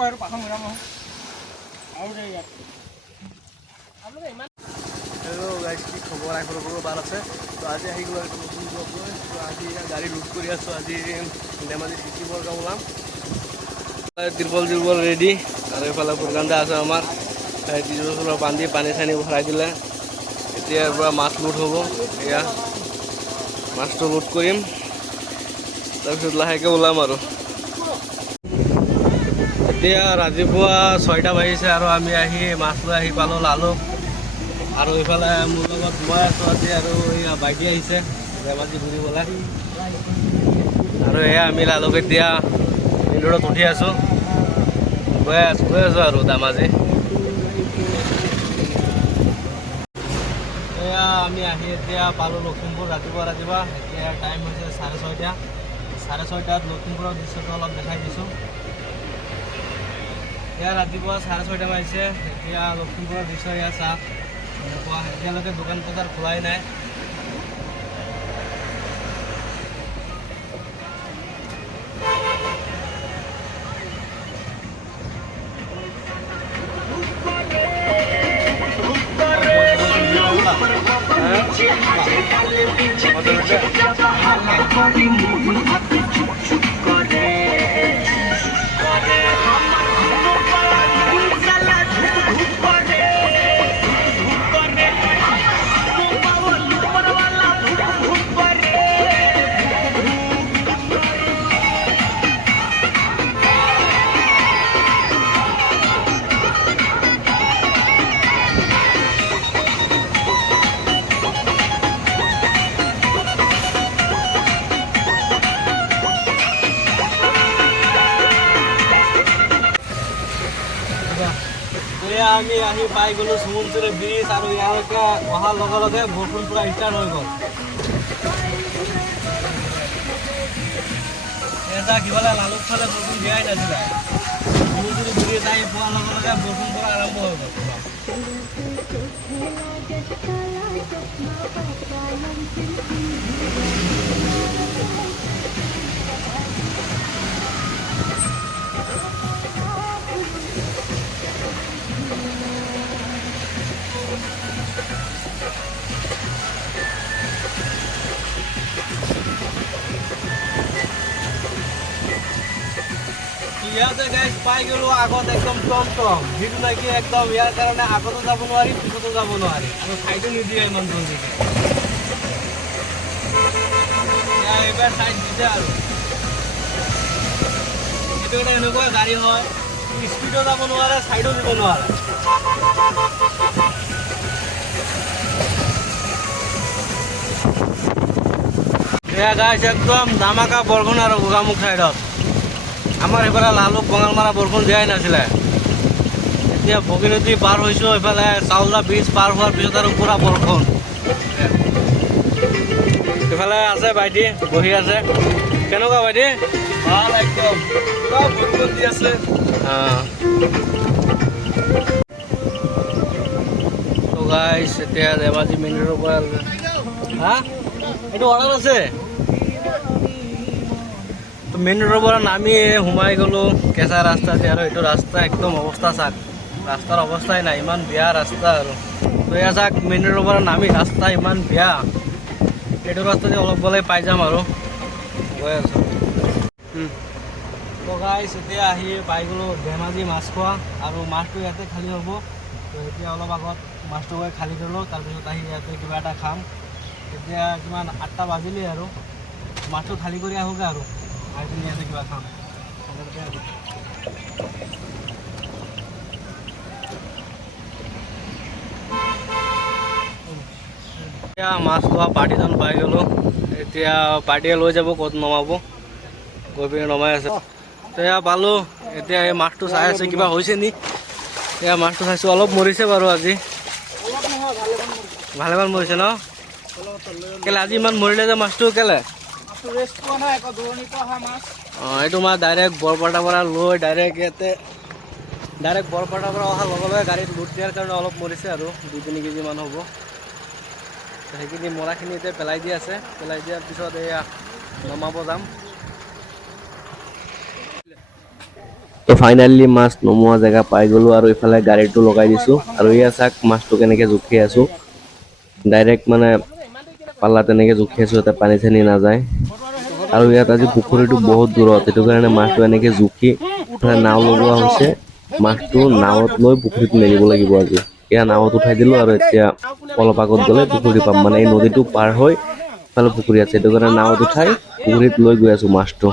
hello guys की खबर आखिर बार আছে তো আজি আহি গ'ল একটা নতুন ব্লগ লৈ তো আজি গাড়ি লুট কৰি আছো আজি ধেমাজি সিটি বৰগাঁও ওলাম তিৰপল ৰেডি আৰু এফালে ফুৰগান্দা আছে আমাৰ তিৰপলৰ বান্ধি পানী চানী ভৰাই দিলে এতিয়া পুৰা মাছ লুট হ'ব এয়া মাছটো লুট কৰিম তাৰপিছত লাহেকৈ ওলাম আৰু এতিয়া ৰাতিপুৱা 6টা বাজিছে আৰু আমি আহি মাছ লৈ আহি পালোঁ লালুক আৰু এইফালে মোৰ লগত মই আছোঁ আজি আৰু এয়া বাইটি আহিছে ধেমাজি ঘূৰিবলৈ আৰু এয়া আমি লালুক এতিয়া মেইন ৰোডত উঠি আছোঁ গৈ আছোঁ আৰু ধেমাজি এয়া আমি আহি এতিয়া পালোঁ লখিমপুৰ ৰাতিপুৱা এতিয়া টাইম হৈছে 6:30 6:30 লখিমপুৰৰ দৃশ্যটো অলপ দেখাই দিছোঁ এয়া ৰাতিপুৱা 6:30 বাজিছে এতিয়া লখিমপুৰৰ দৃশ্য এয়া চাহ এনেকুৱা এতিয়ালৈকে দোকান বজাৰ খোলাই নাই আমি আহি পাই গ'লোঁ সুমনচুৰি ব্ৰিজ আৰু ইয়ালৈকে অহাৰ লগে লগে বৰষুণ পূৰা ষ্টাৰ্ট হৈ গ'ল এটা কিবালে লালুক ফালে বৰষুণ দিয়াই নাছিলে সুমনচুৰি ব্ৰিজ আহি পোৱাৰ লগে লগে বৰষুণ পূৰা আৰম্ভ হৈ গ'ল ইয়াতে গাইজ পাই গ'লোঁ আগত একদম টম ভিৰ লাগি একদম ইয়াৰ কাৰণে আগতো যাব নোৱাৰি পিছতো যাব নোৱাৰি আৰু চাইডো নিদিয়ে ইমান জলদিকে এইবাৰ চাইড দিছে আৰু এইটো এটা এনেকুৱা গাড়ী হয় স্পীডো যাব নোৱাৰে চাইডো দিব নোৱাৰে এয়া গাইজ একদম ধামাকা বৰষুণ আৰু গোগামুখ চাইডত আমাৰ এইফালে লালুক বঙালমাৰা বৰষুণ দিয়াই নাছিলে এতিয়া বগীনদী পাৰ হৈছোঁ এইফালে চাউলদা ব্ৰিজ পাৰ হোৱাৰ পিছত আৰু পূৰা বৰষুণ এইফালে আছে ভাইটি বহি আছে কেনেকুৱা ভাইটি ভাল একদম বৰষুণ দি আছে গাইছ এতিয়া ধেমাজি মেইন ৰোডৰ পৰা হা এইটো অৰ্ডাৰ আছে মেইন ৰোডৰ পৰা নামি সোমাই গ'লোঁ কেঁচা ৰাস্তাতে আৰু এইটো ৰাস্তা একদম অৱস্থা চাক ৰাস্তাৰ অৱস্থাই নাই ইমান বেয়া ৰাস্তা আৰু তো এয়া চাক মেইন ৰোডৰ পৰা নামি ৰাস্তা ইমান বেয়া এইটো ৰাস্তাতে অলপ গ'লে পাই যাম আৰু গৈ আছোঁ তো গাইছ এতিয়া আহি পাই গ'লোঁ ধেমাজি মাছখোৱা আৰু মাছটো ইয়াতে খালী হ'ব তো এতিয়া অলপ আগত মাছটো গৈ খালী কৰিলোঁ তাৰপিছত আহি ইয়াতে কিবা এটা খাম এতিয়া কিমান 8টা বাজিলেই আৰু মাছটো খালী কৰি আহোগৈ আৰু ইয়াতে কিবা খাম এতিয়া মাছ খোৱা পাৰ্টিজন পাই গ'লোঁ এতিয়া পাৰ্টিয়ে লৈ যাব ক'ত নমাব গৈ পিনে নমাই আছে তো এয়া পালোঁ এতিয়া এই মাছটো চাই আছে কিবা হৈছে নি এয়া মাছটো চাইছোঁ অলপ মৰিছে বাৰু আজি ভালেমান মৰিছে ন কেলে আজি ইমান মৰিলে যে মাছটো কেলে এইটো মাছ ডাইৰেক্ট বৰপেটাৰ পৰা লৈ ডাইৰেক্ট ইয়াতে ডাইৰেক্ট বৰপেটাৰ পৰা অহাৰ লগে লগে গাড়ীত লুট দিয়াৰ কাৰণে অলপ মৰিছে আৰু 2-3 কেজি মান হ'ব সেইখিনি মৰাখিনি এতিয়া পেলাই দি আছে পেলাই দিয়াৰ পিছত এয়া নমাব যাম তো ফাইনেলি মাছ নমোৱা জেগা পাই গ'লো আৰু ইফালে গাড়ীটো লগাই দিছোঁ আৰু এয়া চাওক মাছটো কেনেকৈ জুখি আছোঁ ডাইৰেক্ট মানে পাল্লা তেনেকৈ জুখি আছোঁ যাতে পানী চানী নাযায় আৰু ইয়াত আজি পুখুৰীটো বহুত দূৰত সেইটো কাৰণে মাছটো এনেকৈ জুখি নাও লগোৱা হৈছে মাছটো নাৱত লৈ পুখুৰীত মেলিব লাগিব আজি এয়া নাৱত উঠাই দিলোঁ আৰু এতিয়া অলপ আগত গ'লে পুখুৰী পাম মানে এই নদীটো পাৰ হৈ ইফালে পুখুৰী আছে সেইটো কাৰণে নাৱত উঠাই পুখুৰীত লৈ গৈ আছোঁ মাছটো